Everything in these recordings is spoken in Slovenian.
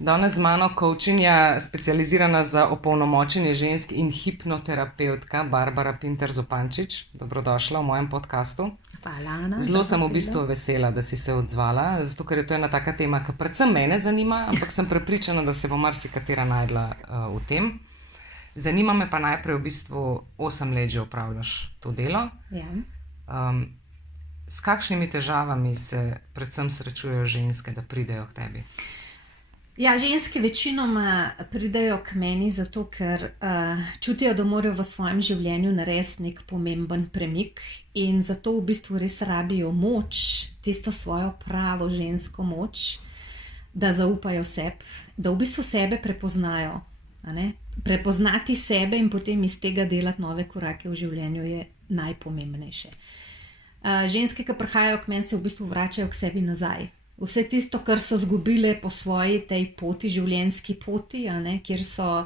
Danes z mano coachinja specializirana za opolnomočenje žensk in hipnoterapeutka Barbara Pinter Zupančič. Dobrodošla v mojem podkastu. Hvala, Ana. Zelo sem v bistvu vesela, da si se odzvala, zato ker je to ena taka tema, ki predvsem mene zanima, ampak sem prepričana, da se bo marsikatera najdla v tem. Zanima me pa najprej v bistvu 8 let že opravljaš to delo. Ja. S kakšnimi težavami se predvsem srečujejo ženske, da pridejo k tebi? Ja, ženske večinoma pridejo k meni zato, ker čutijo, da morajo v svojem življenju narediti nek pomemben premik in zato v bistvu res rabijo moč, tisto svojo pravo žensko moč, da zaupajo sebi, da v bistvu sebe prepoznajo. Prepoznati sebe in potem iz tega delati nove korake v življenju je najpomembnejše. Ženske, ki prihajajo k meni, se v bistvu vračajo k sebi nazaj. Vse tisto, kar so izgubile po svoji tej poti, življenjski poti, kjer so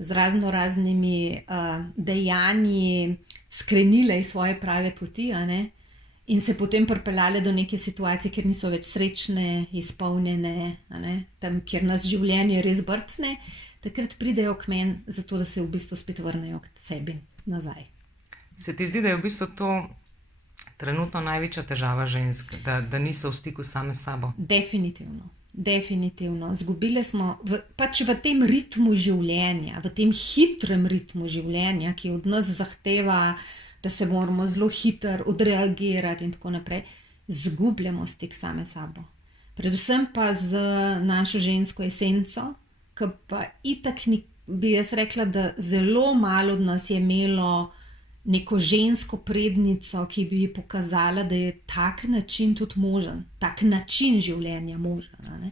z raznimi dejanji skrenile iz svoje prave poti, in se potem pripeljale do neke situacije, kjer niso več srečne, izpolnjene, tam, kjer nas življenje res brcne, takrat pridejo k meni, zato da se v bistvu spet vrnejo k sebi nazaj. Se ti zdi, da je v bistvu to trenutno največja težava žensk, da niso v stiku same s sabo? Definitivno. Zgubile smo v tem ritmu življenja, v tem hitrem ritmu življenja, ki od nas zahteva, da se moramo zelo hitro odreagirati in tako naprej, zgubljamo stik same s sabo. Predvsem pa z našo žensko esenco, ki pa itak bi jaz rekla, da zelo malo od nas je imelo neko žensko prednico, ki bi pokazala, da je tak način tudi možen, tak način življenja možen.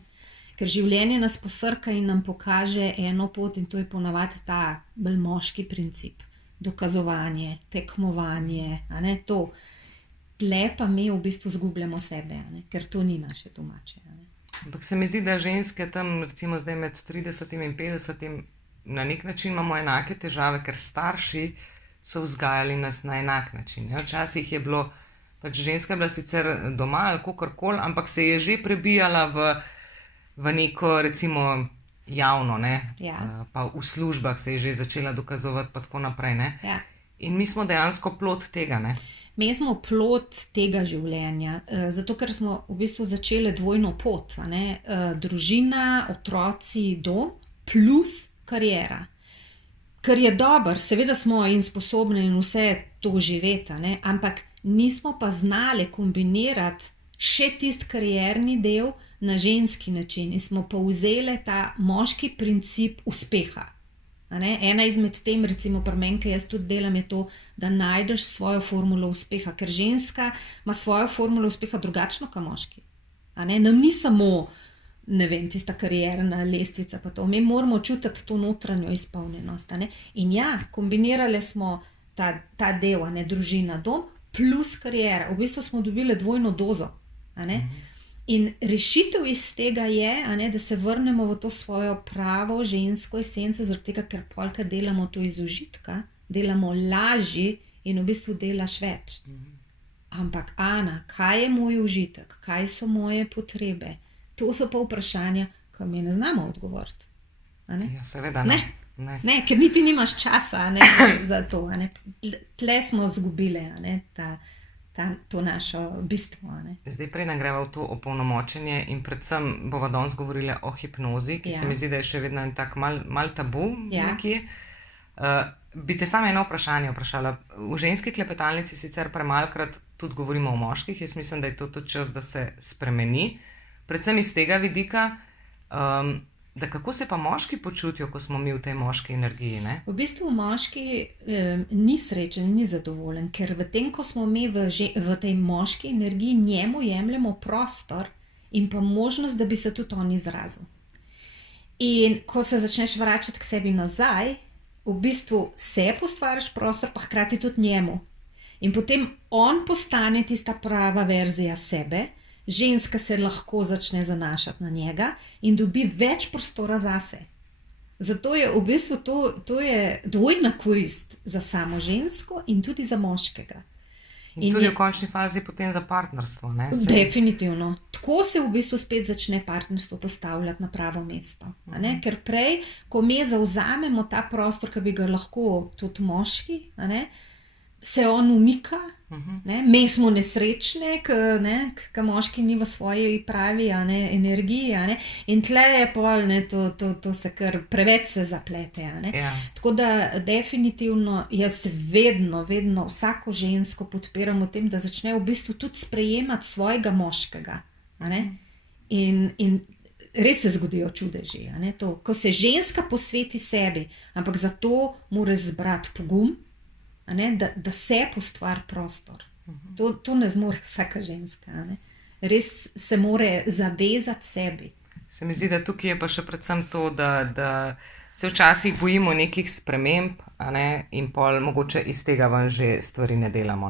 Ker življenje nas posrka in nam pokaže eno pot in to je ponavadi ta bolj moški princip. Dokazovanje, tekmovanje, to. Tle pa mi v bistvu zgubljamo sebe, ker to ni naše domače. Ampak se mi zdi, da ženske tam, recimo zdaj med 30 in 50, na nek način imamo enake težave, ker starši so vzgajali nas na enak način. Včasih je bilo, ženska je bila sicer doma ali kakorkoli, ampak se je že prebijala v neko, recimo, javno, Ja. Pa v službah se je že začela dokazovati, pa tako naprej. Ja. In mi smo dejansko plod tega. Mi smo plod tega življenja, zato ker smo v bistvu začeli dvojno pot. Družina, otroci, dom plus kariera. Ker je dober, seveda smo in sposobni in vse to živeti, ampak nismo pa znali kombinirati še tisti karierni del na ženski način in smo pa vzeli ta moški princip uspeha. Ena izmed tem, recimo pri meni, ki jaz tudi delam, je to, da najdeš svojo formulo uspeha, ker ženska ima svojo formulo uspeha drugačno kot moški. Nam ni samo tista karierna lestvica pa to. Mi moramo čutiti to notranjo izpolnjenost. In ja, kombinirali smo ta del, družina, dom plus kariera. V bistvu smo dobili dvojno dozo. In rešitev iz tega je, da se vrnemo v to svojo pravo žensko esenco, zaradi tega, ker polka delamo to iz užitka, delamo lažje in v bistvu delaš več. Ampak Ana, kaj je moj užitek? Kaj so moje potrebe? To so pa vprašanja, ki mi ne znamo odgovoriti. Ja, seveda ne. Ker niti nimaš časa za to. Tle smo izgubile to našo bistvo. Zdaj preden greva v to opolnomočenje in predvsem bova danes govorila o hipnozi, ki se mi zdi, da je še vedno en tak mal tabu nekje. Bi te samo eno vprašanje vprašala. V ženski klepetalnici sicer premalkrat tudi govorimo o moških. Jaz mislim, da je to tudi čas, da se spremeni. Predvsem iz tega vidika, da kako se pa moški počutijo, ko smo mi v tej moški energiji. V bistvu moški ni srečen, ni zadovoljen, ker v tem, ko smo mi v tej moški energiji, njemu jemljemo prostor in pa možnost, da bi se tudi on izrazil. In ko se začneš vračati k sebi nazaj, v bistvu sebi ustvariš prostor, pa hkrati tudi njemu. In potem on postane tista prava verzija sebe, ženska se lahko začne zanašati na njega in dobi več prostora zase. Zato je v bistvu to je dvojna korist za samo žensko in tudi za moškega. In tudi v končni fazi potem za partnerstvo. Definitivno. Tako se v bistvu spet začne partnerstvo postavljati na pravo mesto. Ker prej, ko mi zavzamemo ta prostor, ki bi ga lahko tudi moški, se on umika, mi smo nesrečni, ker moški ni v svoji pravi energiji, in tle je pol, to se kar preveč se zaplete. Tako da definitivno jaz vedno vsako žensko podpiram v tem, da začne v bistvu tudi sprejemati svojega moškega. In res se zgodijo čudeži, ko se ženska posveti sebi, ampak zato mora zbrati pogum, da se postvari prostor. To ne zmore vsaka ženska. Res se mora zavezati sebi. Se mi zdi, da tukaj je pa še predvsem to, da se včasih bojimo nekih sprememb, in pol mogoče iz tega ven že stvari ne delamo.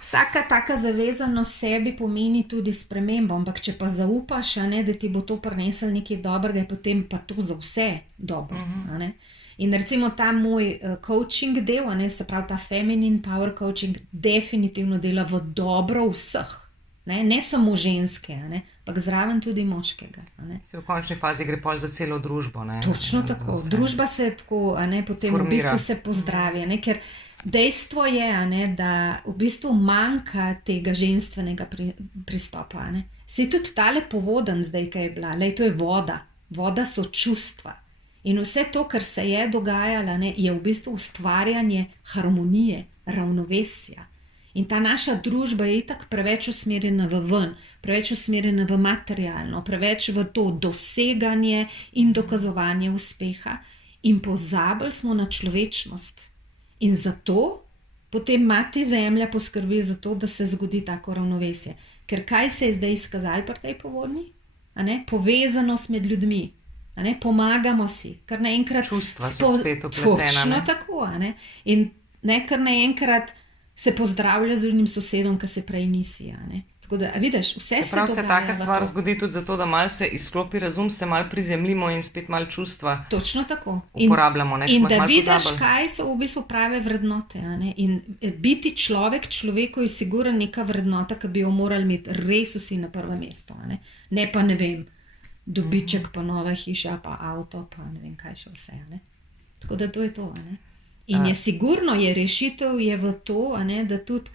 Vsaka taka zavezanost sebi pomeni tudi spremembo, ampak če pa zaupaš, da ti bo to prineslo nekaj dobrega, je potem pa to za vse dobro. In recimo ta moj coaching del, se pravi ta feminine power coaching, definitivno dela v dobro vseh. Ne samo ženske, ampak zraven tudi moškega. Se v končni fazi gre pol za celo družbo. Točno tako. Družba se tako potem formira. V bistvu se pozdravi. Ker dejstvo je, da v bistvu manjka tega ženstvenega pristopa. Se je tudi tale povoden zdaj, kaj je bila. To je voda. Voda so čustva. In vse to, kar se je dogajalo, je v bistvu ustvarjanje harmonije, ravnovesja. In ta naša družba je itak preveč usmerjena v ven, preveč usmerjena v materialno, preveč v to doseganje in dokazovanje uspeha, in pozabili smo na človečnost. In zato potem mati zemlja poskrbi za to, da se zgodi tako ravnovesje. Ker kaj se je zdaj izkazalo pri tej povodnji? Povezanost med ljudmi. Pomagamo si, kar naenkrat čustva so spet upletena. Točno tako. In kar naenkrat se pozdravlja z drugim sosedom, ki se prej nisi. Tako da, vidiš, vse se dogaja. Se taka stvar zgodi tudi zato, da malo se izklopi razum, se malo prizemljimo in spet malo čustva točno tako uporabljamo. In da vidiš, kaj so v bistvu prave vrednote. In biti človeku je sigurno neka vrednota, ki bi jo morali imeti res vsi na prvo mesto. Ne pa ne vem, dobiček, pa nova hiša, pa avto, pa ne vem kaj še vse. Tako da to je to. In je sigurno, je rešitev je v to, da tudi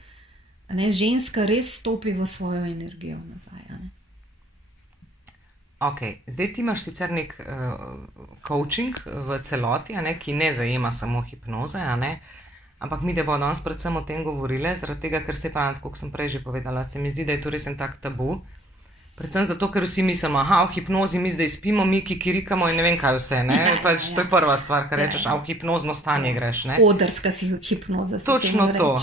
ženska res stopi v svojo energijo nazaj. Ok, zdaj ti imaš sicer nek coaching v celoti, ki ne zajema samo hipnoze, ampak mi, da bomo danes predvsem o tem govorile, zaradi tega, ker se pa, kot sem prej že povedala, se mi zdi, da je to res en tak tabu. Predvsem zato, ker vsi mislimo, v hipnozi mi zdaj spimo, mi kikirikamo in ne vem kaj vse. To je prva stvar, kar rečeš, v hipnozno stanje greš. Odrska si hipnoza. Točno to,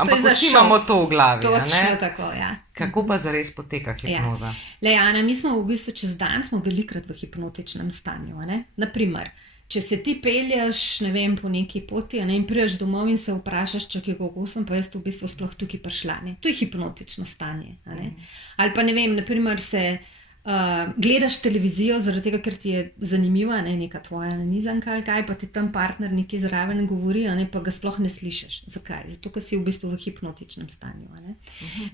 ampak vsi imamo to v glavi. Točno tako, Kako pa zares poteka hipnoza? Ana, mi smo v bistvu čez dan velikokrat v hipnotičnem stanju. Naprimer, če se ti pelješ, ne vem, po neki poti, in prideš domov in se vprašaš, čakaj, kako sem pa jaz v bistvu sploh tukaj prišla. To je hipnotično stanje. Ali pa ne vem, naprimer se gledaš televizijo, zaradi tega, ker ti je zanimiva, neka tvoja nanizanka ali kaj, pa ti tam partner nekaj zraven govori, pa ga sploh ne slišiš. Zakaj? Zato, ker si v bistvu v hipnotičnem stanju.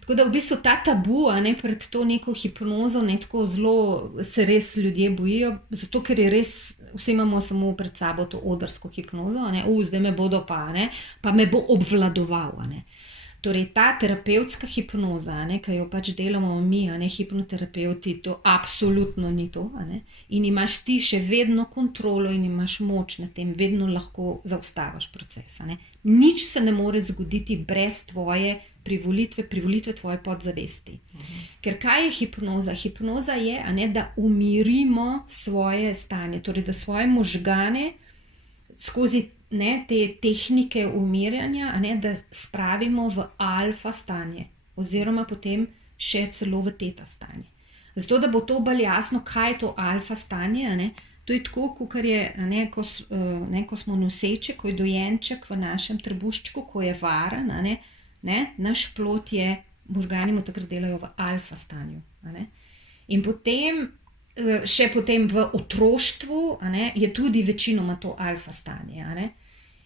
Tako da v bistvu ta tabu, pred to neko hipnozo, tako zelo se res ljudje bojijo, zato, ker je res, vsi imamo samo pred sabo to odrsko hipnozo, zdaj me bodo pa me bo obvladoval. Torej, ta terapevtska hipnoza, ki jo pač delamo mi, hipnoterapeuti, to absolutno ni to. In imaš ti še vedno kontrolo in imaš moč na tem, vedno lahko zaustaviš proces. Nič se ne more zgoditi brez tvoje privolitve tvoje podzavesti. Ker kaj je hipnoza? Hipnoza je, da umirimo svoje stanje, torej da svoje možgane skozi te tehnike umirjanja, da spravimo v alfa stanje, oziroma potem še celo v teta stanje. Zato, da bo to bolj jasno, kaj je to alfa stanje, to je tako, kot je, ko smo noseče, ko je dojenček v našem trebuščku, ko je varen, naš plod je, možgani mu takrat delajo v alfa stanju. In potem, še potem v otroštvu, je tudi večinoma to alfa stanje.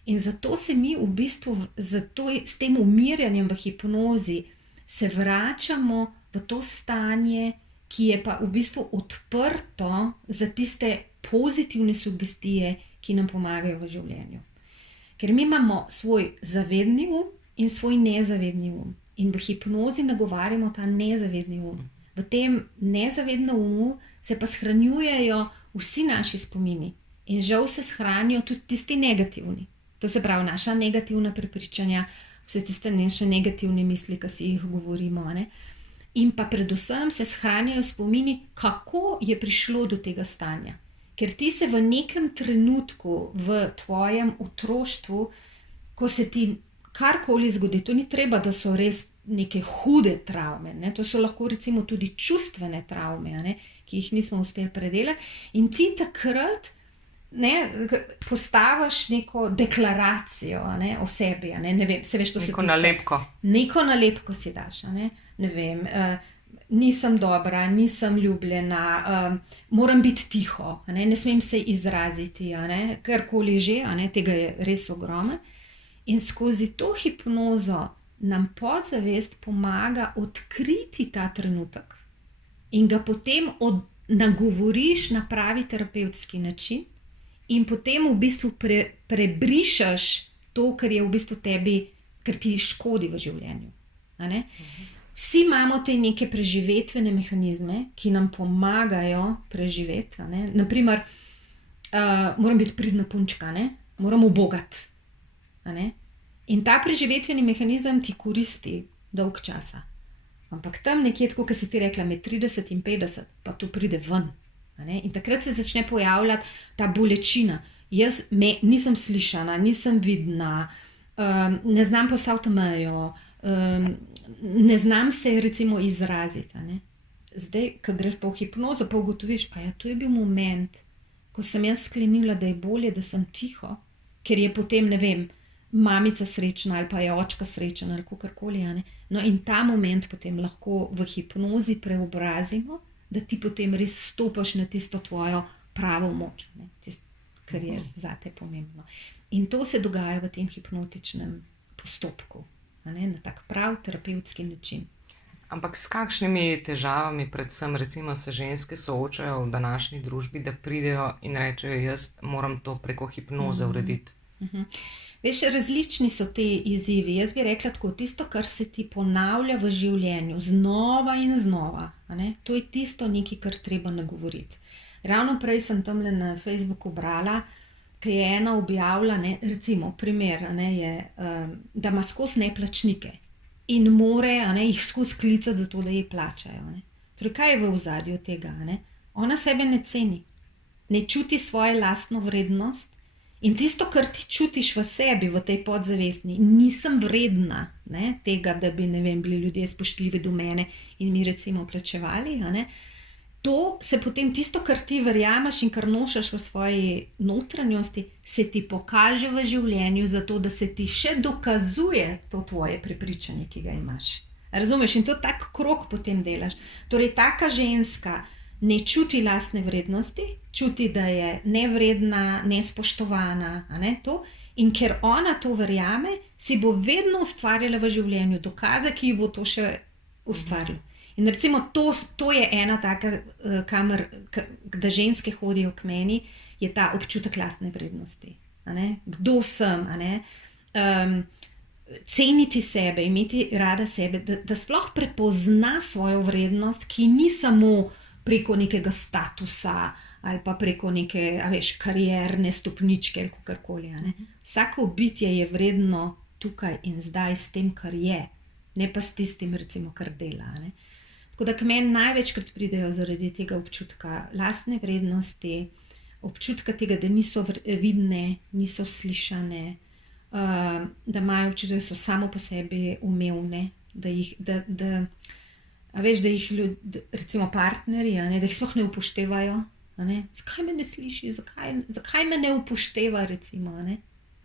In zato se mi v bistvu s tem umirjanjem v hipnozi se vračamo v to stanje, ki je pa v bistvu odprto za tiste pozitivne sugestije, ki nam pomagajo v življenju. Ker mi imamo svoj zavedni in svoj nezavedni in v hipnozi nagovarjamo ta nezavedni V tem nezavednem se pa shranjujejo vsi naši spomini in žal se shranijo tudi tisti negativni. To se pravi, naša negativna prepričanja, vse tiste naše negativne misli, ki si jih govorimo. In pa predvsem se shranjajo spomini, kako je prišlo do tega stanja. Ker ti se v nekem trenutku v tvojem otroštvu, ko se ti karkoli zgodi, to ni treba, da so res neke hude travme, to so lahko recimo tudi čustvene travme, ki jih nismo uspeli predelati. In ti takrat postaviš neko deklaracijo o sebi, ne vem, se veš, to neko nalepko. Neko nalepko si daš, ne vem, nisem dobra, nisem ljubljena, moram biti tiho, ne smem se izraziti, karkoli že, tega je res ogromno. In skozi to hipnozo nam podzavest pomaga odkriti ta trenutek in ga potem nagovoriš na pravi terapevtski način in potem v bistvu prebrišeš to, kar je v bistvu tebi, kar ti škodi v življenju. Vsi imamo te neke preživetvene mehanizme, ki nam pomagajo preživeti. Naprimer, moram biti pridna punčka, moram ubogati. In ta preživetveni mehanizem ti koristi dolg časa. Ampak tam nekje, tako kot si ti rekla, med 30 in 50, pa to pride ven. In takrat se začne pojavljati ta bolečina. Jaz nisem slišana, nisem vidna, ne znam postaviti mejo, ne znam se recimo izraziti. Zdaj, ko greš pa v hipnozo, pa ugotoviš, to je bil moment, ko sem jaz sklenila, da je bolje, da sem tiho, ker je potem, ne vem, mamica srečna ali pa je očka srečen ali kakorkoli. No in ta moment potem lahko v hipnozi preobrazimo, da ti potem res stopaš na tisto tvojo pravo moč, tisto, kar je zate pomembno. In to se dogaja v tem hipnotičnem postopku, na tak prav terapevtski način. Ampak s kakšnimi težavami predvsem recimo se ženske soočajo v današnji družbi, da pridejo in rečejo, jaz moram to preko hipnoze urediti? Veš, različni so te izzivi. Jaz bi rekla tako, tisto, kar se ti ponavlja v življenju znova in znova, to je tisto nekaj, kar treba nagovoriti. Ravno prej sem tamle na Facebooku brala, ki je ena objavila, recimo primer, je, da ima skozi neplačnike in more jih skozi klicati za to, da ji plačajo. Torej, kaj je v ozadju tega? Ona sebe ne ceni, ne čuti svojo lastno vrednost. In tisto, kar ti čutiš v sebi, v tej podzavestni, nisem vredna tega, da bi, ne vem, bili ljudje spoštljivi do mene in mi recimo plačevali, to se potem tisto, kar ti verjameš in kar nošaš v svoji notranjosti, se ti pokaže v življenju, zato da se ti še dokazuje to tvoje prepričanje, ki ga imaš. Razumeš? In to tak krog potem delaš. Torej, taka ženska ne čuti lastne vrednosti, čuti, da je nevredna, nespoštovana, to. In ker ona to verjame, si bo vedno ustvarjala v življenju dokaze, ki ji bo to še ustvarilo. In recimo to je ena taka, kamor, da ženske hodijo k meni, je ta občutek lastne vrednosti. Kdo sem, ceniti sebe, imeti rada sebe, da sploh prepozna svojo vrednost, ki ni samo preko nekega statusa ali pa preko neke, karierne stopničke ali kakorkoli. Vsako bitje je vredno tukaj in zdaj s tem, kar je, ne pa s tistim, recimo, kar dela. Tako da k meni največkrat pridejo zaradi tega občutka lastne vrednosti, občutka tega, da niso vidne, niso slišane, da imajo občutek, da so samo po sebi umevne, da jih recimo partnerji, da jih sploh ne upoštevajo. Zakaj me ne sliši, zakaj me ne upošteva, recimo.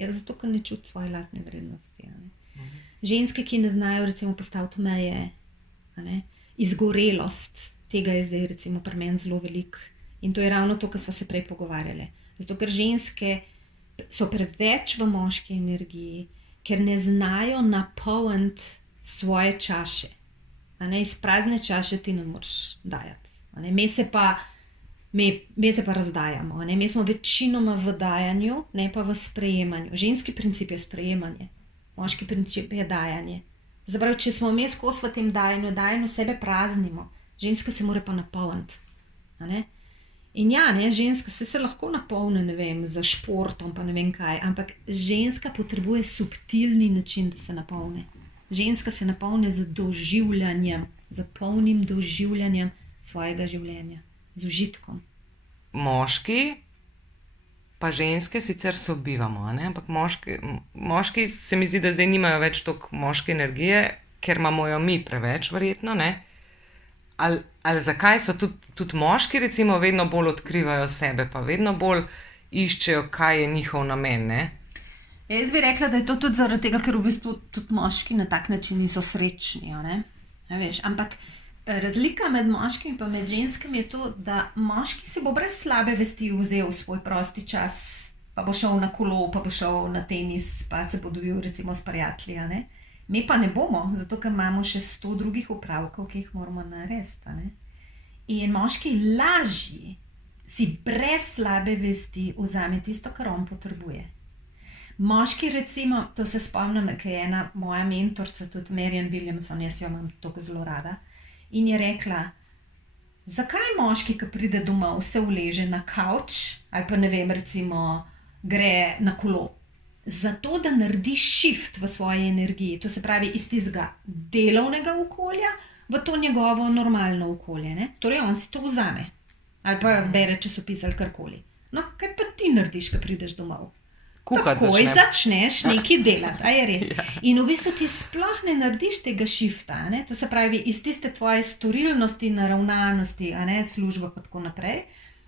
Zato, ker ne čuti svoje lastne vrednosti. Ženske, ki ne znajo recimo postaviti meje, izgorelost, tega je zdaj recimo pri meni zelo veliko. In to je ravno to, kar sva se prej pogovarjali. Zato, ker ženske so preveč v moški energiji, ker ne znajo napolniti svoje čaše. Iz prazne čaše ti ne moreš dajati. Mi se pa razdajamo. Mi smo večinoma v dajanju, ne pa v sprejemanju. Ženski princip je sprejemanje, moški princip je dajanje. Zaprav, če smo mi skozi v tem dajanju sebe praznimo, ženska se mora pa napolniti. In ja, ženska se lahko napolni, ne vem, za športom, pa ne vem kaj, ampak ženska potrebuje subtilni način, da se napolni. Ženska se napolni z doživljanjem, z polnim doživljanjem svojega življenja, z užitkom. Moški pa ženske sicer sobivamo, ampak moški se mi zdi, da zdaj nimajo več toliko moške energije, ker imamo jo mi preveč, verjetno, Ali zakaj so tudi moški, recimo, vedno bolj odkrivajo sebe, pa vedno bolj iščejo, kaj je njihov namen, Jaz bi rekla, da je to tudi zaradi tega, ker v bistvu tudi moški na tak način niso srečni, ampak razlika med moškimi in med ženskami je to, da moški se bo brez slabe vesti vzel svoj prosti čas, pa bo šel na kolo, pa bo šel na tenis, pa se bo dobil recimo s prijatelji, Mi pa ne bomo, zato ker imamo še 100 drugih opravkov, ki jih moramo narediti. In moški lažje si brez slabe vesti vzame tisto, kar on potrebuje. Moški, recimo, to se spomnim, ker je ena moja mentorica, tudi Marianne Williamson, jaz jo imam tako zelo rada, in je rekla, zakaj moški, ki pride domov, se uleže na kavč ali pa ne vem, recimo, gre na kolo. Zato, da naredi shift v svoji energiji, to se pravi iz tistega delovnega okolja v to njegovo normalno okolje. Torej, on si to vzame ali pa bere časopis ali karkoli. No, kaj pa ti narediš, ko prideš domov? Takoj začneš nekaj delati, a je res. In v bistvu ti sploh ne narediš tega shifta, to se pravi iz tiste tvoje storilnosti, naravnanosti, služba pa tako naprej,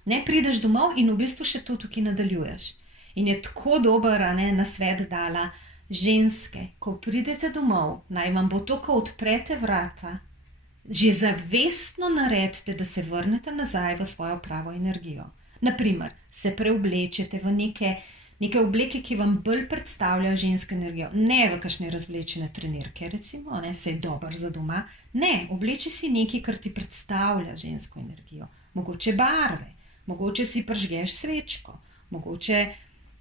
prideš domov in v bistvu še to tukaj nadaljuješ. In je tako dober nasvet dala, ženske, ko pridete domov, naj vam bo to, ko odprete vrata, že zavestno naredite, da se vrnete nazaj v svojo pravo energijo. Naprimer, se preoblečete v neke obleke, ki vam bolj predstavljajo žensko energijo. Ne v kakšne razvlečene trenirke, recimo, se je dober za doma. Ne, obleči si nekaj, kar ti predstavlja žensko energijo. Mogoče barve, mogoče si pržgeš svečko, mogoče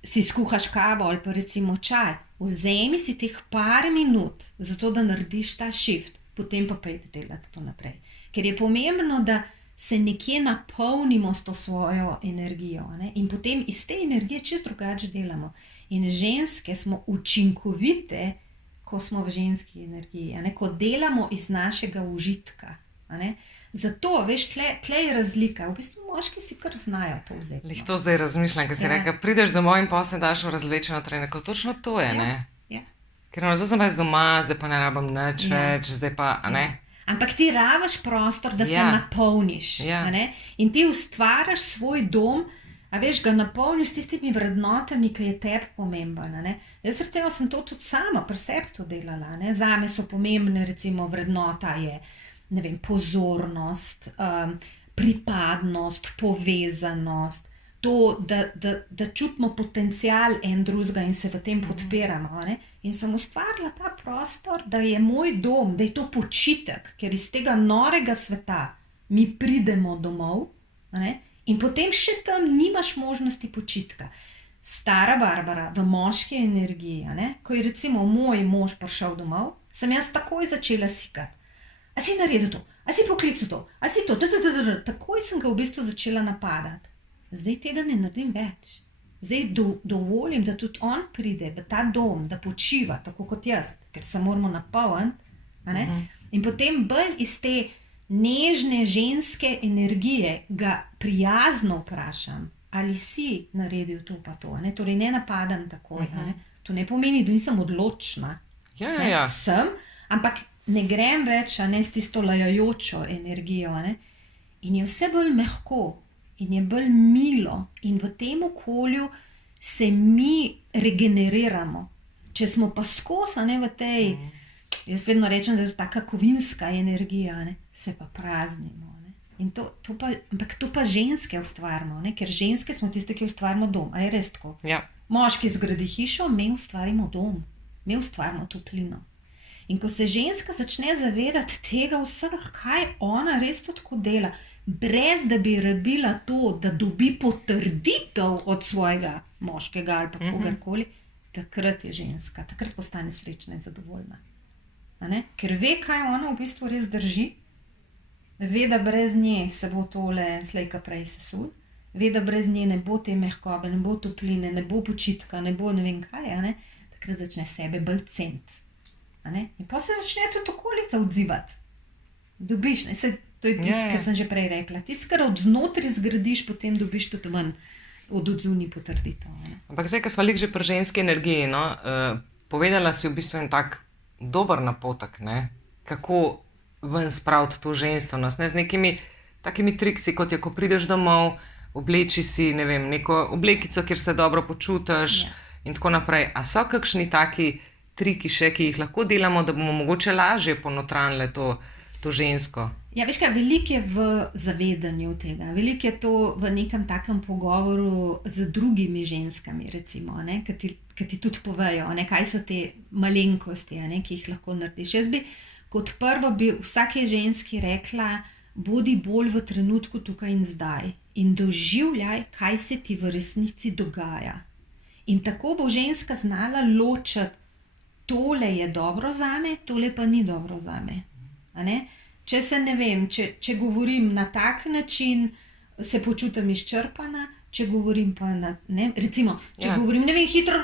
si skuhaš kavo ali pa recimo čaj. Vzemi si teh par minut, zato da narediš ta shift, potem pa pojdi delati to naprej. Ker je pomembno, da se nekje napolnimo s to svojo energijo, in potem iz te energije čisto drugače delamo. In ženske smo učinkovite, ko smo v ženski energiji, ko delamo iz našega užitka. Zato, veš, tle je razlika. V bistvu moški si kar znajo to vzeti. Lih to zdaj razmišljam, ker si rekel, prideš domov in pa se daš v razvlečeno trenirko. Točno to je, Ker zdaj sem jaz doma, zdaj pa ne rabim nič več, zdaj pa, Ampak ti rabiš prostor, da se napolniš. In ti ustvariš svoj dom, a veš, ga napolniš s tistimi vrednotami, ki je tebi pomemben. Jaz recimo sem to tudi sama pri sebi to delala. Zame so pomembne, recimo, vrednota je, ne vem, pozornost, pripadnost, povezanost, to, da čutimo potencial en drugega in se v tem podpiramo. In sem ustvarila ta prostor, da je moj dom, da je to počitek, ker iz tega norega sveta mi pridemo domov, in potem še tam nimaš možnosti počitka. Stara Barbara v moški energiji, ko je recimo moj mož prišel domov, sem jaz takoj začela sikati. A si naredil to? A si poklical to? A si to? Takoj sem ga v bistvu začela napadati. Zdaj tega ne naredim več. Zdaj dovolim, da tudi on pride v ta dom, da počiva, tako kot jaz, ker se moramo napolniti. In potem bolj iz te nežne ženske energije ga prijazno vprašam, ali si naredil to pa to. Torej ne napadam takoj. To ne pomeni, da nisem odločna. Sem, ampak ne grem več s tisto lajajočo energijo. In je vse bolj mehko. In je bolj milo, in v tem okolju se mi regeneriramo. Če smo pa skozi v tej, jaz vedno rečem, da je to taka kovinska energija, se pa praznimo. In ampak to pa ženske ustvarimo, ker ženske smo tiste, ki ustvarimo dom. A je res tako? Ja. Moški zgradi hišo, mi ustvarimo dom, mi ustvarimo toplino. In ko se ženska začne zavedati tega vsega, kaj ona res tako dela, brez da bi rabila to, da dobi potrditev od svojega moškega ali pa kogarkoli, takrat je ženska, takrat postane srečna in zadovoljna. Ker ve, kaj ona v bistvu res drži, ve, da brez nje se bo tole slejka prej sesul, ve, da brez nje ne bo te mehkobe, ne bo topline, ne bo počitka, ne bo ne vem kaj, takrat začne sebe bolj ceniti. In pa se začne tudi okolica odzivati. Dobiš, to je tisto, kar sem že prej rekla. Tisto, kar od znotraj zgradiš, potem dobiš tudi ven od odzunaj potrditev. Ampak zdaj, ko smo že pri ženski energiji, povedala si v bistvu en tak dober napotek, kako ven spraviti to ženstvenost, z nekimi takimi triksi, kot je, ko prideš domov, obleči si, ne vem, neko oblekico, kjer se dobro počutiš in tako naprej. A so kakšni taki triki še, ki jih lahko delamo, da bomo mogoče lažje ponotranile to žensko? Ja, veš kaj, veliko je v zavedanju tega, veliko je to v nekem takem pogovoru z drugimi ženskami, recimo, ki ti tudi povejo, kaj so te malenkosti, ki jih lahko narediš. Jaz bi kot prvo vsake ženski rekla, bodi bolj v trenutku tukaj in zdaj in doživljaj, kaj se ti v resnici dogaja. In tako bo ženska znala ločiti, tole je dobro zame, tole pa ni dobro zame. Če se ne vem, če govorim na tak način, se počutim izčrpana, če govorim pa recimo, če govorim, ne vem, hitro,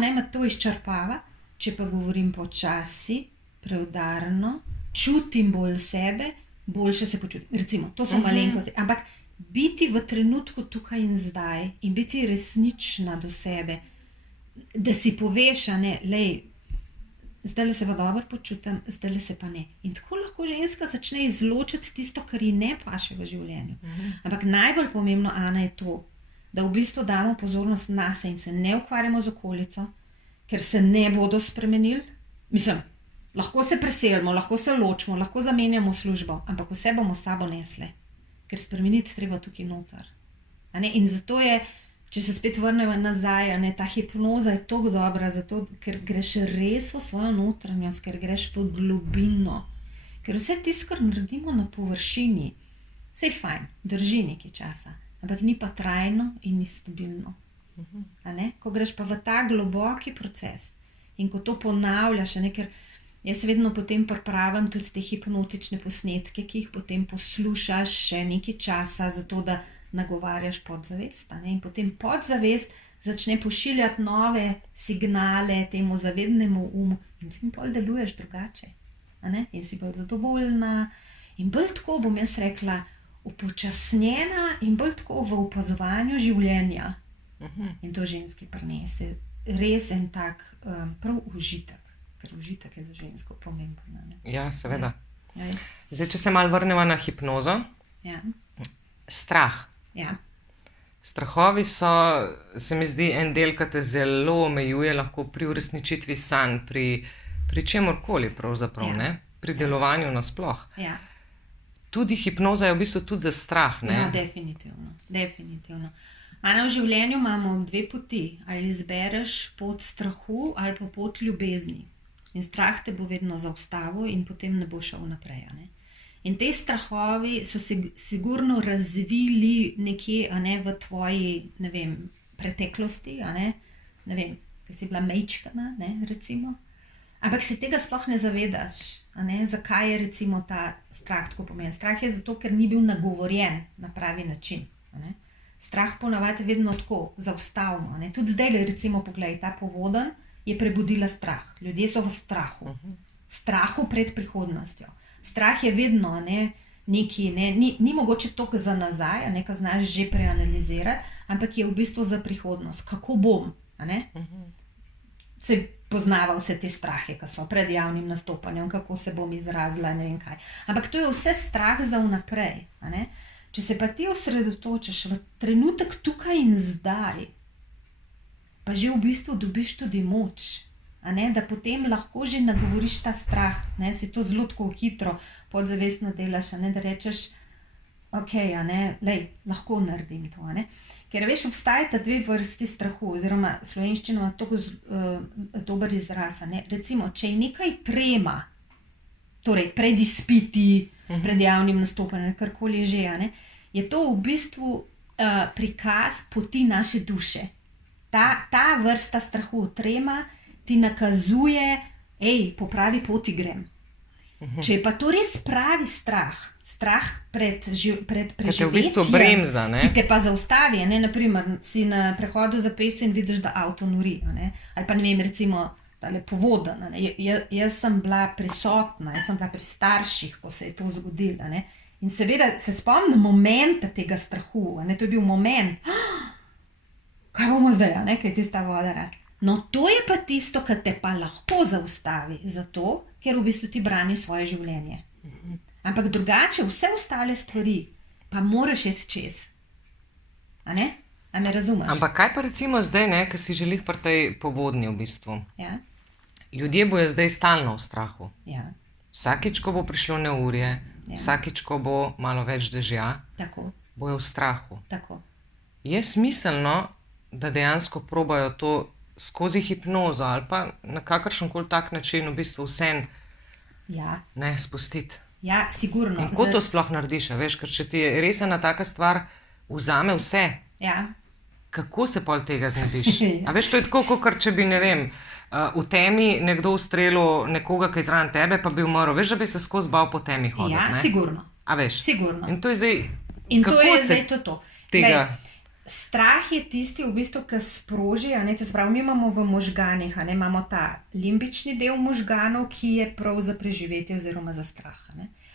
me to izčrpava, če pa govorim počasi, preudarno, čutim bolj sebe, boljše se počutim. Recimo, to so malenkosti, ampak biti v trenutku tukaj in zdaj in biti resnična do sebe, da si poveš, lej, zdaj se pa dobro počutim, zdaj se pa ne. In tako lahko ženska začne izločiti tisto, kar ji ne paše v življenju. Ampak najbolj pomembno, Ana, je to, da v bistvu damo pozornost nase in se ne ukvarjamo z okolico, ker se ne bodo spremenili. Mislim, lahko se preselimo, lahko se ločimo, lahko zamenjamo službo, ampak vse bomo s sabo nesle, ker spremeniti treba tukaj noter. In zato je, če se spet vrnemo nazaj, ta hipnoza je tako dobra, zato, ker greš res v svojo notranjost, ker greš v globino. Ker vse tisto, kar naredimo na površini, vse je fajn, drži nekaj časa, ampak ni pa trajno in ni stabilno. Ko greš pa v ta globoki proces in ko to ponavljaš, ker jaz vedno potem pripravim tudi te hipnotične posnetke, ki jih potem poslušaš še nekaj časa, zato da nagovarjaš podzavest. In potem podzavest začne pošiljati nove signale temu zavednemu umu in ti bolj deluješ drugače. In si bolj zadovoljna in bolj tako, bom jaz rekla, upočasnjena in bolj tako v opazovanju življenja. In to ženski prinese res en tak prav užitek, ker užitek je za žensko pomemben. Ja, seveda. Zdaj, če se malo vrnemo na hipnozo. Strah. Strahovi so, se mi zdi, en del, ki te zelo omejuje, lahko pri uresničitvi sanj, pri čemorkoli pravzaprav, pri delovanju nasploh. Tudi hipnoza je v bistvu tudi za strah. Ja, definitivno. V življenju imamo dve poti, ali izbereš pot strahu ali pa pot ljubezni. In strah te bo vedno zaustavil in potem ne bo šel naprej. In te strahovi so se sigurno razvili nekje v tvoji, ne vem, preteklosti, ne vem, ki si bila majčkana, recimo. Ampak se tega sploh ne zavedaš, zakaj je recimo ta strah tako pomemben. Strah je zato, ker ni bil nagovorjen na pravi način. Strah ponavadi vedno tako zaustavimo. Tudi zdaj, recimo, poglej, ta povodenj je prebudila strah. Ljudje so v strahu. Strahu pred prihodnostjo. Strah je vedno nekaj, ni mogoče toliko za nazaj, ko znaš že preanalizirati, ampak je v bistvu za prihodnost. Kako bom? Se poznava vse te strahe, ki so pred javnim nastopanjem, kako se bom izrazila, ne vem kaj. Ampak to je vse strah za vnaprej. Če se pa ti osredotočiš v trenutek tukaj in zdaj, pa že v bistvu dobiš tudi moč. Da potem lahko že nagovoriš ta strah, si to zelo tako hitro podzavestno delaš, da rečeš, ok, lahko naredim to. Ker veš, obstajata dve vrsti strahu, oziroma slovenščina ima tako dober izraz. Recimo, če je nekaj trema, torej pred izpiti, pred javnim nastopanjem, karkoli že, je to v bistvu prikaz poti naše duše. Ta vrsta strahu, trema, ti nakazuje, popravi poti grem. Če je pa to res pravi strah pred preživetjem, ki te v bistvu bremza, ki te pa zaustavi, naprimer, si na prehodu za peš in vidiš, da avto nori, ali pa ne vem, recimo, tale povoda. Jaz sem bila prisotna, jaz sem bila pri starših, ko se je to zgodilo. In seveda se spomnim momenta tega strahu, to je bil moment, kaj bomo zdaj, kaj je tista voda rasla. No, to je pa tisto, kar te pa lahko zaustavi, zato, ker v bistvu ti brani svoje življenje. Ampak drugače, vse ostale stvari, pa moraš iti čez. A me razumeš? Ampak kaj pa recimo zdaj, ki si želiš pri tej povodnji v bistvu? Ja. Ljudje bojo zdaj stalno v strahu. Ja. Vsakič, ko bo prišlo neurje, vsakič, ko bo malo več dežja, bojo v strahu. Tako. Je smiselno, da dejansko probajo to skozi hipnozo ali pa na kakršenkoli tak način v bistvu vse spustiti. Ja, sigurno. In kako to sploh narediš, veš, ker če ti je res ena taka stvar vzame vse, kako se pol tega znebiš? A veš, to je tako, kot če bi, ne vem, v temi nekdo ustrelil nekoga, ki je zraven tebe, pa bi umrl. Veš, da bi se skozi bal po temi hoditi. Ja, sigurno. A veš? Sigurno. In to je zdaj, to. Tega... Strah je tisti, v bistvu, ki sproži, to se pravi, mi imamo v možganih, imamo ta limbični del možganov, ki je prav za preživetje oziroma za strah.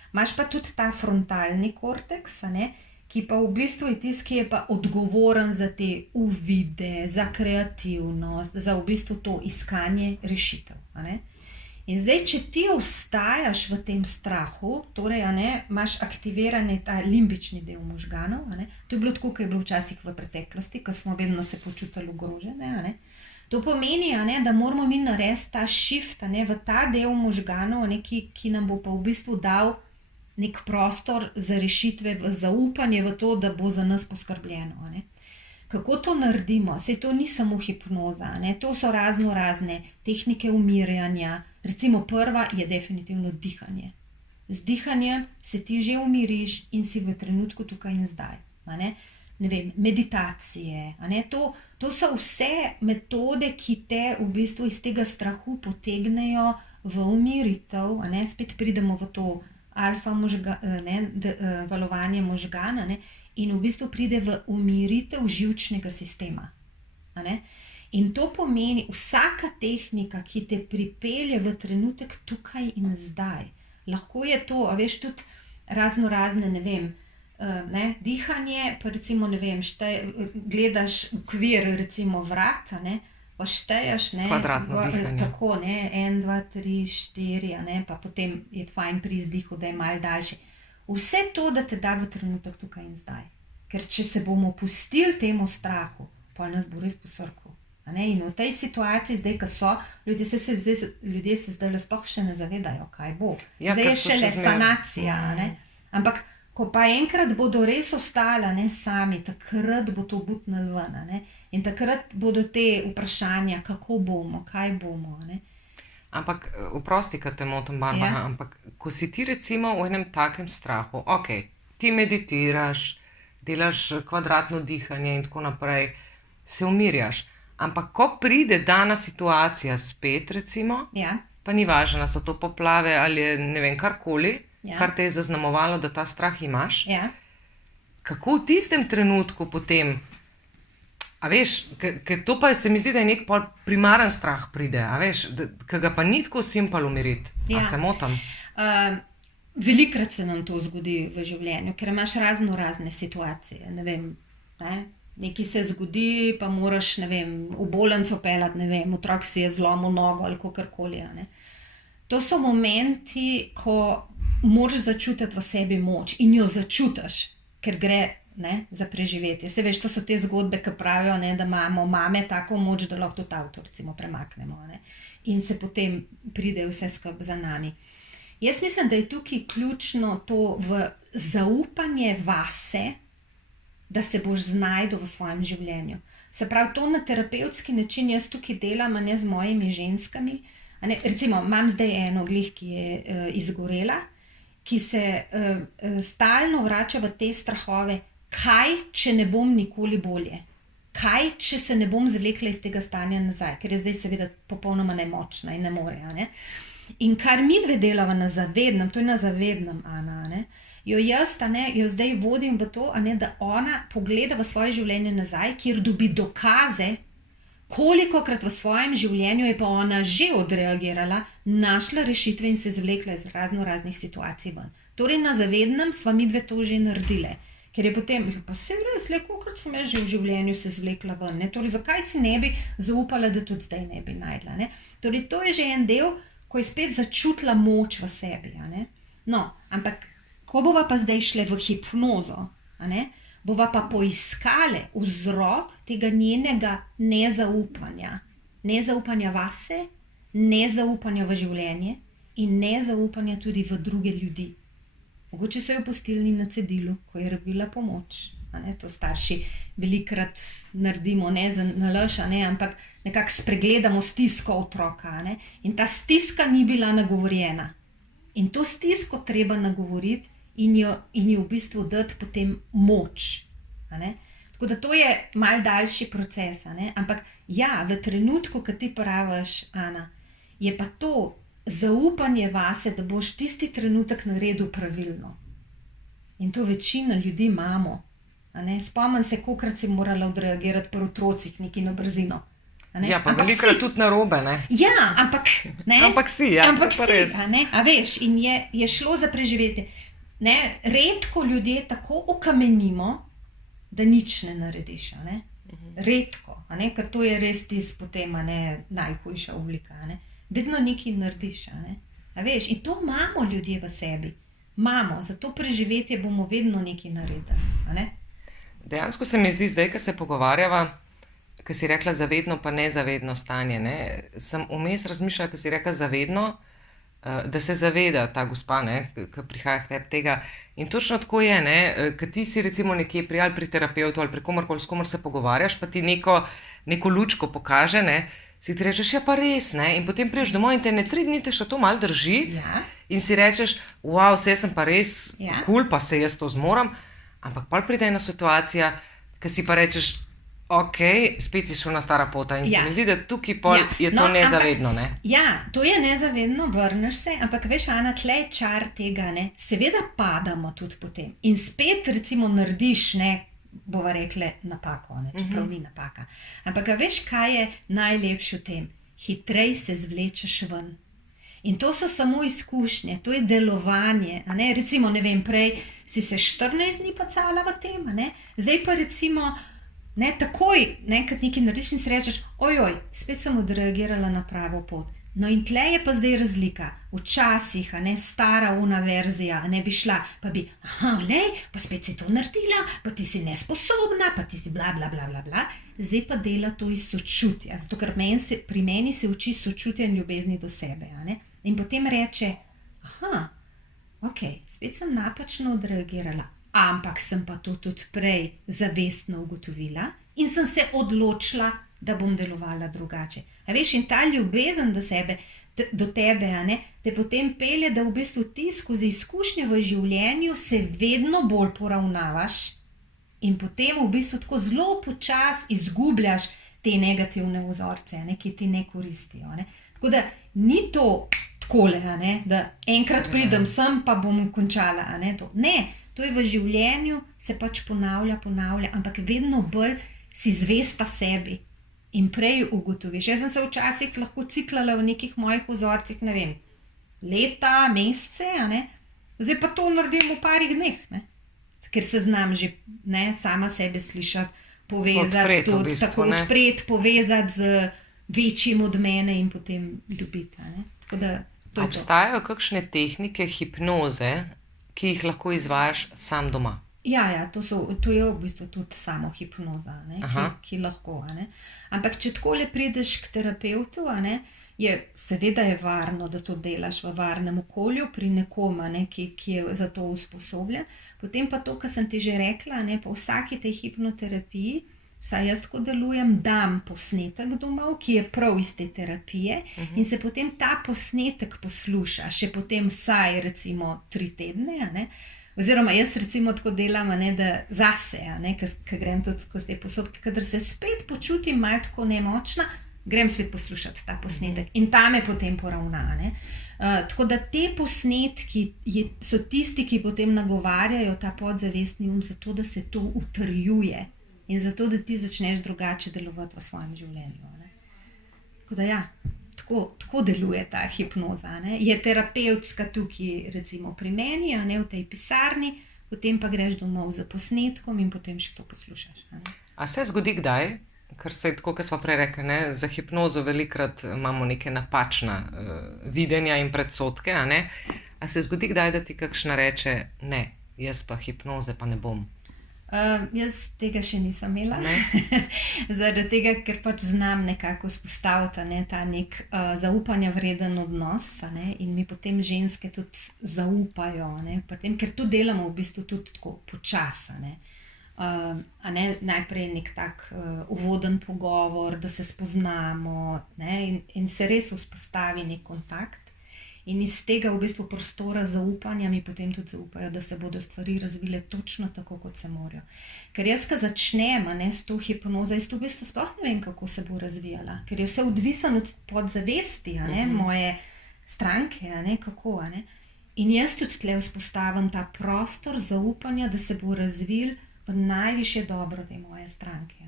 Imaš pa tudi ta frontalni korteks, ki pa v bistvu je tisti, ki je pa odgovoren za te uvide, za kreativnost, za v bistvu to iskanje rešitev. In zdaj, če ti ostajaš v tem strahu, torej, imaš aktiviran ta limbični del možganov, to je bilo tako, kot je bilo včasih v preteklosti, ko smo vedno se počutili ogrožene. To pomeni, da moramo mi narediti ta shift v ta del možganov, ki nam bo pa v bistvu dal nek prostor za rešitve, zaupanje v to, da bo za nas poskrbljeno. Kako to naredimo? Saj to ni samo hipnoza, to so razne tehnike umirjanja. Recimo prva je definitivno dihanje. Z dihanjem se ti že umiriš in si v trenutku tukaj in zdaj. Ne vem, meditacije. To so vse metode, ki te v bistvu iz tega strahu potegnejo v umiritev. Spet pridemo v to alfa valovanje možgana, in v bistvu pride v umiritev živčnega sistema. In to pomeni, vsaka tehnika, ki te pripelje v trenutek tukaj in zdaj. Lahko je to, veš, tudi razne, ne vem, dihanje, pa recimo, ne vem, gledaš okvir, recimo vrat, pa šteješ, kvadratno dihanje. Tako, 1, 2, 3, 4, pa potem je fajn pri izdihu, da je malo daljši. Vse to, da te da v trenutek tukaj in zdaj. Ker če se bomo pustili temu strahu, pa nas bo res posrkal. In v tej situaciji, zdaj, ko so, ljudje se zdaj sploh še ne zavedajo, kaj bo. Zdaj je šele sanacija. Ampak, ko pa enkrat bodo res ostali sami, takrat bo to butnilo ven. In takrat bodo te vprašanja, kako bomo, kaj bomo. Ampak, oprosti, kad te motim, Barbara, ampak ko si ti recimo v enem takem strahu, ti meditiraš, delaš kvadratno dihanje in tako naprej, se umirjaš. Ampak, ko pride dana situacija spet, recimo, pa ni važno, so to poplave ali ne vem, karkoli, kar te je zaznamovalo, da ta strah imaš, kako v tistem trenutku potem, a veš, ker to pa se mi zdi, da je nek primaren strah pride, a veš, ki ga pa ni tako simpel umiriti, a se motam? Velikrat se nam to zgodi v življenju, ker imaš razne situacije, ne vem, nekaj se zgodi, pa moraš, ne vem, v bolnico peljati, ne vem, otrok si je zlomil nogo ali kakorkoli. To so momenti, ko moraš začutiti v sebi moč in jo začutiš, ker gre za preživetje. Se veš, to so te zgodbe, ki pravijo, da imamo mame tako moč, da lahko tudi avto recimo premaknemo. In se potem pride vse skupaj za nami. Jaz mislim, da je tukaj ključno to v zaupanje vase, da se boš znajdel v svojem življenju. Se pravi, to na terapevtski način jaz tukaj delam, ne z mojimi ženskami. Recimo, imam zdaj eno glih, ki je izgorela, ki se stalno vrača v te strahove, kaj, če ne bom nikoli bolje. Kaj, če se ne bom zvlekla iz tega stanja nazaj, ker je zdaj seveda popolnoma nemočna in ne more. In kar mi dve delava na zavednem, to je na zavednem, Ana, jo jaz jo zdaj vodim v to, da ona pogleda v svoje življenje nazaj, kjer dobi dokaze, kolikokrat v svojem življenju je pa ona že odreagirala, našla rešitve in se zvlekla iz raznih situacij ven. Torej na zavednem sva mi dve to že naredile. Ker je potem, pa se res, kolikokrat sem jaz že v življenju se zvlekla ven. Torej, zakaj si ne bi zaupala, da tudi zdaj ne bi najdla. Torej, to je že en del, ko je spet začutila moč v sebi. No, ampak, ko bova pa zdaj šle v hipnozo, bova pa poiskale vzrok tega njenega nezaupanja. Nezaupanja vase, nezaupanja v življenje in nezaupanja tudi v druge ljudi. Mogoče so jo pustili na cedilu, ko je rabila pomoč. To starši velikrat naredimo, ne za nalaž, ampak nekako spregledamo stisko otroka. In ta stiska ni bila nagovorjena. In to stisko treba nagovoriti in jo v bistvu dati potem moč. Tako da to je mal daljši proces. Ampak ja, v trenutku, ko ti praviš, Ana, je pa to zaupanje vase, da boš tisti trenutek naredil pravilno. In to večina ljudi imamo. Spomnim se, kolikrat si morala odreagirati pri otrocih nekaj na brzino. Ja, pa velikrat tudi narobe, ne? Ja, ampak si, ja. Ampak si, a veš, in je šlo za preživetje. Redko ljudje tako okamenimo, da nič ne narediš. Redko, ker to je res potem najhujša oblika. Vedno nekaj narediš. A veš, in to imamo ljudje v sebi. Imamo, za to preživetje bomo vedno nekaj naredili. Dejansko se mi zdi zdaj, ko se pogovarjava, ko si rekla zavedno pa nezavedno stanje. Sem vmes razmišljala, ko si rekla zavedno, da se zaveda ta gospa, ki prihaja k tebi tega. In točno tako je, ko ti si recimo nekje prijal pri terapeutu ali pri komorkoli, s komor se pogovarjaš, pa ti neko lučko pokaže, si ti rečeš, ja pa res, in potem priješ domov in te 3 dni te še to malo drži, in si rečeš, wow, vse sem pa res cool, pa se jaz to zmoram, ampak pol pride ena situacija, ki si pa rečeš, ok, spet si šel na stara pota in se mi zdi, da tukaj pol je to nezavedno. Ja, to je nezavedno, vrneš se, ampak veš, Ana, tle je čar tega, seveda padamo tudi potem in spet recimo narediš, bova rekle, napako, čeprav ni napaka. Ampak veš, kaj je najlepše v tem? Hitrej se zvlečeš ven. In to so samo izkušnje, to je delovanje. Recimo, ne vem, prej si se 14 dni pacala v tem, zdaj pa recimo, takoj, kad nekaj narediš in si rečeš, ojoj, spet sem odreagirala na pravo pot. No in tle je pa zdaj razlika. Včasih, stara ona verzija, bi šla, pa bi, pa spet si to naredila, pa ti si nesposobna, pa ti si bla, bla, bla, bla, bla. Zdaj pa dela to iz sočutja, zato ker pri meni se uči sočutja in ljubezni do sebe. In potem reče, ok, spet sem napačno odreagirala, ampak sem pa to tudi prej zavestno ugotovila in sem se odločila, da bom delovala drugače. A veš, in ta ljubezen do sebe, do tebe, te potem pelje, da v bistvu ti skozi izkušnje v življenju se vedno bolj poravnavaš in potem v bistvu tako zelo počasi izgubljaš te negativne vzorce, ki ti ne koristijo. Tako da ni to takole, da enkrat pridem sem, pa bom končala. To je v življenju, se pač ponavlja, ampak vedno bolj si zvesta sebi. In prej ugotoviš. Jaz sem se včasih lahko ciklala v nekih mojih vzorcih, ne vem, leta, mesece, zdaj pa to naredim v parih dneh, ker se znam že sama sebe slišati, povezati, tudi tako odpreti, povezati z večjim od mene in potem dobiti. Tako da to je Obstajajo kakšne tehnike hipnoze, ki jih lahko izvajaš sam doma? Ja, to je v bistvu tudi samo hipnoza, ki lahko. Ampak če takole prideš k terapevtu, seveda je varno, da to delaš v varnem okolju pri nekom, ki je za to usposobljen. Potem pa to, kar sem ti že rekla, po vsaki tej hipnoterapiji, vsaj jaz tako delujem, dam posnetek domov, ki je prav iz te terapije in se potem ta posnetek posluša, še potem vsaj recimo 3 tedne, oziroma jaz recimo tako delam, da zase, ker grem tudi skozi te postopke, kadar se spet počutim malo tako nemočna, grem spet poslušati ta posnetek in ta me potem poravna. Tako da te posnetki so tisti, ki potem nagovarjajo ta podzavestni zato da se to utrjuje. In zato, da ti začneš drugače delovati v svojem življenju. Tako da tako deluje ta hipnoza. Je terapevtska tukaj, recimo pri meni, v tej pisarni, potem pa greš domov za posnetkom in potem še to poslušaš. A se zgodi kdaj, ker se je tako, kot smo prej rekli, za hipnozo velikrat imamo neke napačna videnja in predsodke, a se zgodi kdaj, da ti kakšna reče, ne, jaz pa hipnoze pa ne bom? Jaz tega še nisem imela, zaradi tega, ker pač znam nekako vzpostaviti ta nek zaupanja vreden odnos in mi potem ženske tudi zaupajo, potem, ker to delamo v bistvu tudi tako počasi. Najprej nek tak uvoden pogovor, da se spoznamo in se res vzpostavi nek kontakt. In iz tega v bistvu prostora zaupanja mi potem tudi zaupajo, da se bodo stvari razvile točno tako, kot se morajo. Ker jaz, ko začnem s to hipnozo, jaz to v bistvu sploh ne vem, kako se bo razvijala. Ker je vse odvisno od podzavesti, moje stranke, kako. In jaz tudi tle vzpostavim ta prostor zaupanja, da se bo razvil v najvišje dobro te moje stranke.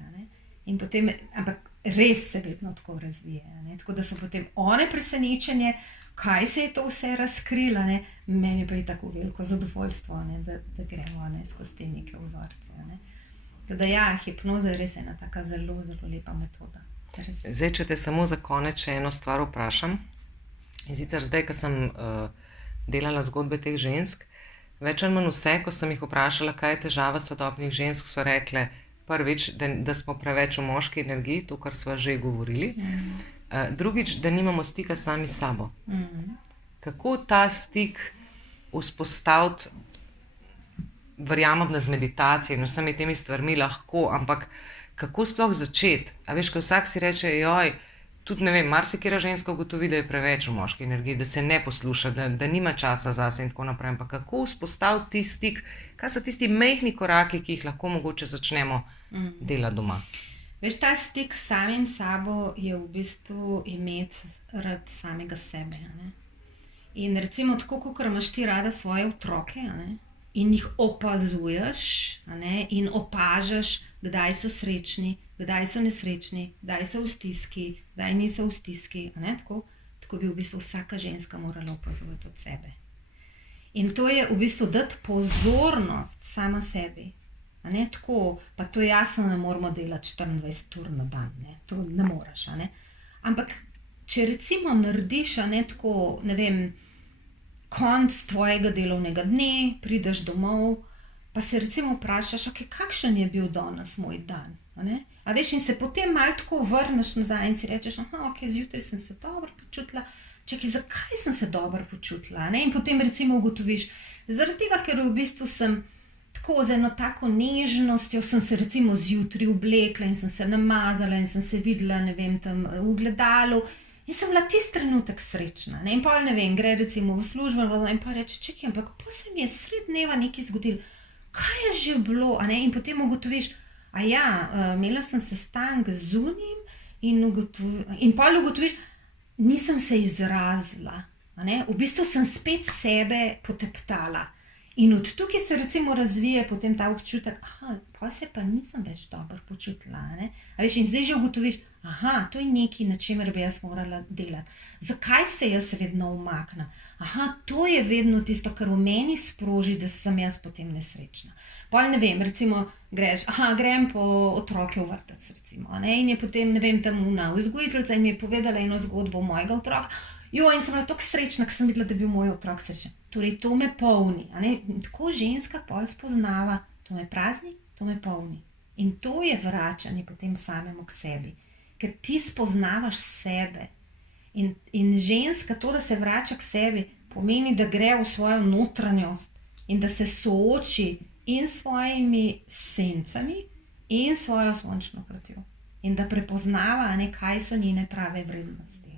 In potem, ampak res se vedno tako razvije. Tako da so potem one presenečenje, kaj se je to vse razkrilo, meni pa je tako veliko zadovoljstvo, da gremo skozi te neke vzorce. Tako da hipnoza je res ena taka zelo, zelo lepa metoda. Zdaj, če te samo za konec še eno stvar vprašam, in sicer zdaj, ko sem delala zgodbe teh žensk, več ali manj vse, ko sem jih vprašala, kaj je težava sodobnih žensk, so rekle prvič, da smo preveč v moški energiji, to, kar sva že govorili. Drugič, da nimamo stika sami s sabo. Kako ta stik vzpostaviti, verjamem, da z meditacijo in vsemi temi stvarmi lahko, ampak kako sploh začeti? A veš, ko vsak si reče, tudi ne vem, marsikera ženska ugotovi, da je preveč v moški energiji, da se ne posluša, da nima časa zase in tako naprej. Ampak kako vzpostaviti ti stik, kaj so tisti majhni koraki, ki jih lahko mogoče začnemo delati doma? Veš, ta stik s samim sabo je v bistvu imeti rad samega sebe. In recimo tako, kot imaš ti rada svoje otroke in jih opazuješ in opažaš, kdaj so srečni, kdaj so nesrečni, kdaj so v stiski, kdaj niso v stiski. Tako bi v bistvu vsaka ženska morala opazovati od sebe. In to je v bistvu dati pozornost sama sebi. Tako, pa to jasno ne moramo delati 24 ur na dan, to ne moreš. Ampak, če recimo narediš tako, ne vem, konc tvojega delovnega dne, prideš domov, pa se recimo vprašaš, kakšen je bil danes moj dan. A veš, in se potem malo tako vrneš nazaj in si rečeš, zjutraj sem se dobro počutila, zakaj sem se dobro počutila? In potem recimo ugotoviš, zaradi tega, ker v bistvu sem tako z eno tako nežnostjo, sem se recimo zjutraj oblekla in sem se namazala in sem se videla, ne vem, tam v ogledalu in sem bila tisti trenutek srečna. In pol, ne vem, gre recimo v službo in pa reče, čekaj, ampak pa se mi je sred dneva nekaj zgodilo. Kaj je že bilo? In potem ugotoviš, imela sem sestanek z unim in pol ugotoviš, nisem se izrazila. V bistvu sem spet sebe poteptala. In od tukaj se recimo razvije potem ta občutek, pa se pa nisem več dobro počutila. A veš, in zdaj že ugotoviš, to je nekaj, na čemer bi jaz morala delati. Zakaj se jaz vedno umaknem? To je vedno tisto, kar v meni sproži, da sem jaz potem nesrečna. Pol ne vem, recimo grem po otroke v vrtec, recimo. In je potem, ne vem, tam vzgojiteljica in mi je povedala eno zgodbo mojega otroka. In sem bila tako srečna, ker sem videla, da je bil moj otrok srečen. Torej, to me polni. In tako ženska pol spoznava, to me prazni, to me polni. In to je vračanje potem samemu k sebi, ker ti spoznavaš sebe. In ženska, to, da se vrača k sebi, pomeni, da gre v svojo notranjost in da se sooči in s svojimi sencami in svojo sončno platjo. In da prepoznava, kaj so njene prave vrednosti.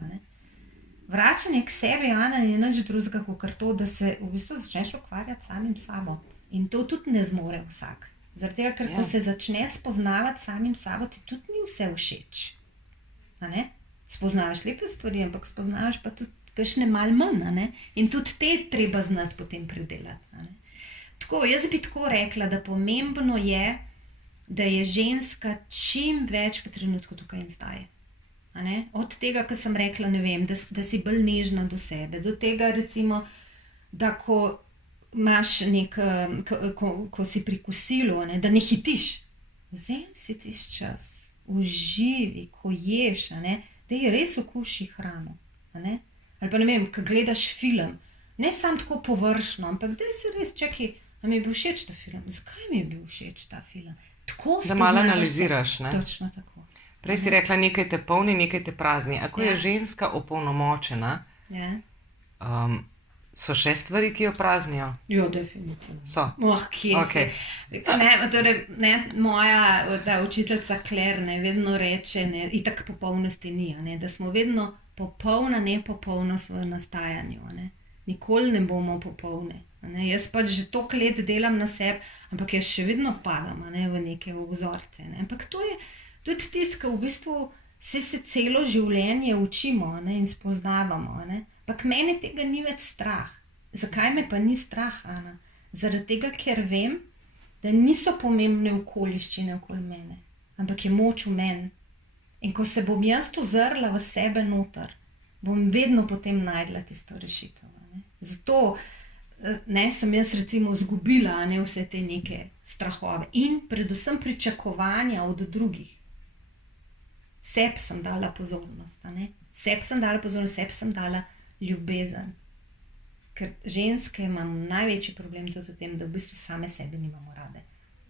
Vračanje k sebi, Ana, je nič drugega kot to, da se v bistvu začneš ukvarjati samim sabo. In to tudi ne zmore vsak. Zaradi tega, ker ko se začne spoznavati samim sabo, ti tudi ni vse všeč. Spoznavaš lepe stvari, ampak spoznavaš pa tudi kakšne malo manj. In tudi te treba znati potem predelati. Tako, jaz bi tako rekla, da pomembno je, da je ženska čim več v trenutku tukaj in zdaj. Od tega, kar sem rekla, ne vem, da si bolj nežna do sebe, do tega recimo, da ko imaš ko si pri kosilu, da ne hitiš. Vzem si tisti čas, uživi, ko ješ, da je res okuši hrano. Ali pa ne vem, ko gledaš film, ne samo tako površno, ampak da si res čakaj, a mi je bil všeč ta film, zakaj mi je bil všeč ta film? Da malo analiziraš, ne? Točno tako. Prej si rekla, nekaj te polni, nekaj te prazni. Ako je ženska opolnomočena, so še stvari, ki jo praznijo? Jo, definitivno. So? Kje se? Moja učiteljica Claire vedno reče, itak popolnosti ni, da smo vedno popolna nepopolnost v nastajanju. Nikoli ne bomo popolne. Jaz pač že toliko let delam na sebi, ampak jaz še vedno padam v neke vzorce. Ampak to je tudi tisto, ko v bistvu se celo življenje učimo in spoznavamo. Ampak mene tega ni več strah. Zakaj me pa ni strah, Ana? Zaradi tega, ker vem, da niso pomembne okoliščine okoli mene, ampak je moč v meni. In ko se bom jaz ozrla v sebe noter, bom vedno potem najdla tisto rešitev. Zato sem jaz recimo izgubila vse te neke strahove in predvsem pričakovanja od drugih. Sebi sem dala pozornost, sebi sem dala ljubezen. Ker ženske imamo največji problem tudi v tem, da v bistvu same sebe nimamo rade.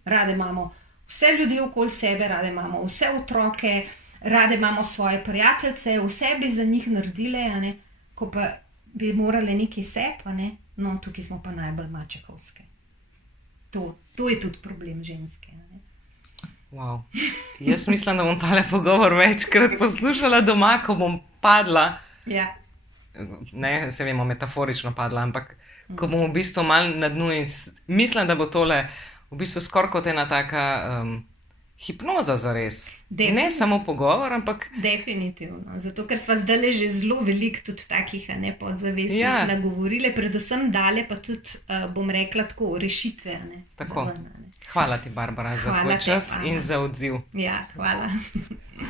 Rade imamo vse ljudi okoli sebe, rade imamo vse otroke, rade imamo svoje prijateljice, vse bi za njih naredile, ko pa bi morale nekaj sebi, no tukaj smo pa najbolj mačehovske. To je tudi problem ženske. Wow. Jaz mislim, da bom tale pogovor večkrat poslušala doma, ko bom padla. Ja. Ne, se vemo, metaforično padla, ampak ko bom v bistvu malo na dnu in mislim, da bo tole v bistvu skoraj kot ena taka hipnoza zares. Ne samo pogovor, ampak... Definitivno, zato ker sva zdaj že zelo veliko tudi takih podzavestnih nagovorile, predvsem dale pa tudi, bom rekla tako, rešitve. Tako. Hvala ti, Barbara, za tvoj čas in za odziv. Ja, hvala.